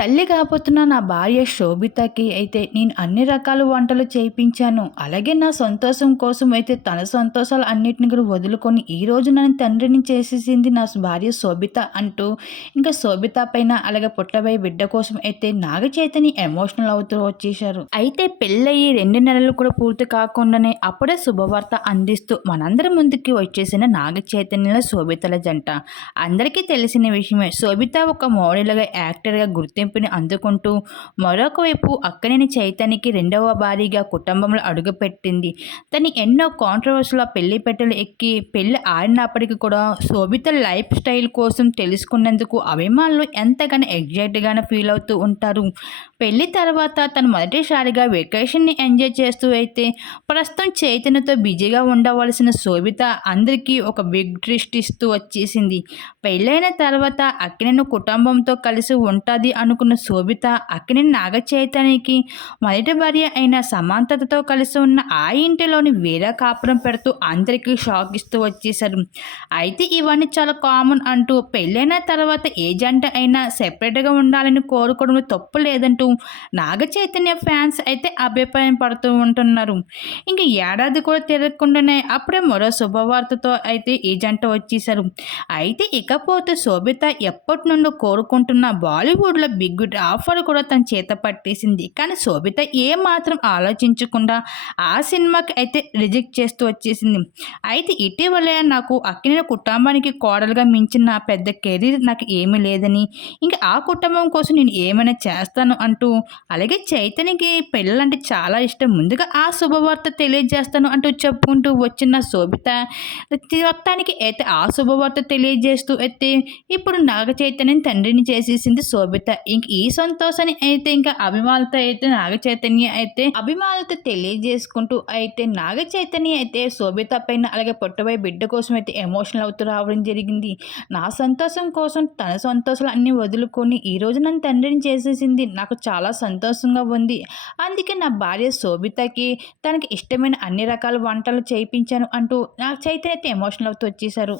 తల్లి కాబోతున్న నా భార్య శోభితకి అయితే నేను అన్ని రకాల వంటలు చేయించాను. అలాగే నా సంతోషం కోసం అయితే తన సంతోషాలు అన్నిటిని కూడా వదులుకొని ఈరోజు నన్ను తండ్రిని చేసేసింది నా భార్య శోభిత అంటూ ఇంకా శోభిత పైన అలాగే పుట్టబోయే బిడ్డ కోసం అయితే నాగ చైతన్య ఎమోషనల్ అవుతూ వచ్చేసారు. అయితే పెళ్ళయి 2 నెలలు కూడా పూర్తి కాకుండానే అప్పుడే శుభవార్త అందిస్తూ మనందరి ముందుకి వచ్చేసిన నాగ చైతన్యల శోభితల జంట. అందరికీ తెలిసిన విషయమే. శోభిత ఒక మోడల్గా యాక్టర్గా గుర్తింపుని అందుకుంటూ మరొక వైపు అక్కినేని చైతన్యకి రెండవ భార్యగా కుటుంబంలో అడుగుపెట్టింది. తను ఎన్నో కాంట్రవర్సీల పెళ్లి పెట్టెలు ఎక్కి పెళ్లి ఆడినప్పటికీ కూడా శోభిత లైఫ్ స్టైల్ కోసం తెలుసుకున్నందుకు అభిమానులు ఎంతగానో ఎగ్జైట్గానే ఫీల్ అవుతూ ఉంటారు. పెళ్లి తర్వాత తను మొదటిసారిగా వెకేషన్ని ఎంజాయ్ చేస్తూ అయితే ప్రస్తుతం చైతన్యతో బిజీగా ఉండవలసిన శోభిత అందరికీ ఒక బిగ్ ట్విస్ట్ ఇస్తూ వచ్చేసింది. పెళ్ళైన తర్వాత అక్కినేని కుటుంబంతో కలిసి ఉంటుంది అనుకున్న శోభిత అక్కినేని నాగ చైతన్యకి మొదటి భార్య అయిన సమంతతో కలిసి ఉన్న ఆ ఇంటిలోని వేరే కాపురం పెడుతూ అందరికీ షాక్ ఇస్తూ వచ్చేసారు. అయితే ఇవన్నీ చాలా కామన్ అంటూ పెళ్ళైన తర్వాత ఏ జంట అయినా సెపరేట్గా ఉండాలని కోరుకోవడం తప్పు లేదంటూ నాగ చైతన్య ఫ్యాన్స్ అయితే అభిప్రాయం పడుతూ ఉంటున్నారు. ఇంక ఏడాది కూడా తిరగకుండానే అప్పుడే మరో శుభవార్తతో అయితే ఈ జంట వచ్చేసారు. అయితే ఇకపోతే శోభిత ఎప్పటి నుండో కోరుకుంటున్న బాలీవుడ్లో బిగ్ ఆఫర్ కూడా తన చేత పట్టేసింది. కానీ శోభిత ఏమాత్రం ఆలోచించకుండా ఆ సినిమాకి అయితే రిజెక్ట్ చేస్తూ వచ్చేసింది. అయితే ఇటీవలే నాకు అక్కినేని కుటుంబానికి కోడలుగా మించిన పెద్ద కెరీర్ నాకు ఏమీ లేదని, ఇంకా ఆ కుటుంబం కోసం నేను ఏమైనా చేస్తాను అంటూ, అలాగే చైతన్యకి పెళ్ళంటే చాలా ఇష్టం, ముందుగా ఆ శుభవార్త తెలియజేస్తాను అంటూ చెప్పుకుంటూ వచ్చిన శోభిత మొత్తానికి అయితే ఆ శుభవార్త తెలియజేస్తూ అయితే ఇప్పుడు నాగ చైతన్యం తండ్రిని చేసేసింది శోభిత. ఇంక ఈ సంతోషాన్ని అయితే ఇంకా అభిమానులతో అయితే నాగ చైతన్య అయితే అభిమానులతో తెలియజేసుకుంటూ అయితే నాగ చైతన్య అయితే శోభిత పైన అలాగే పుట్టబోయే బిడ్డ కోసం అయితే ఎమోషనల్ అవుతూ రావడం జరిగింది. నా సంతోషం కోసం తన సంతోషాలు అన్నీ వదులుకొని ఈరోజు నన్ను తండ్రిని చేసేసింది, నాకు చాలా సంతోషంగా ఉంది. అందుకే నా భార్య శోభితకి తనకి ఇష్టమైన అన్ని రకాల వంటలు చేయించాను అంటూ నా చైతన్య అయితే ఎమోషనల్ అవుతూ వచ్చేసారు.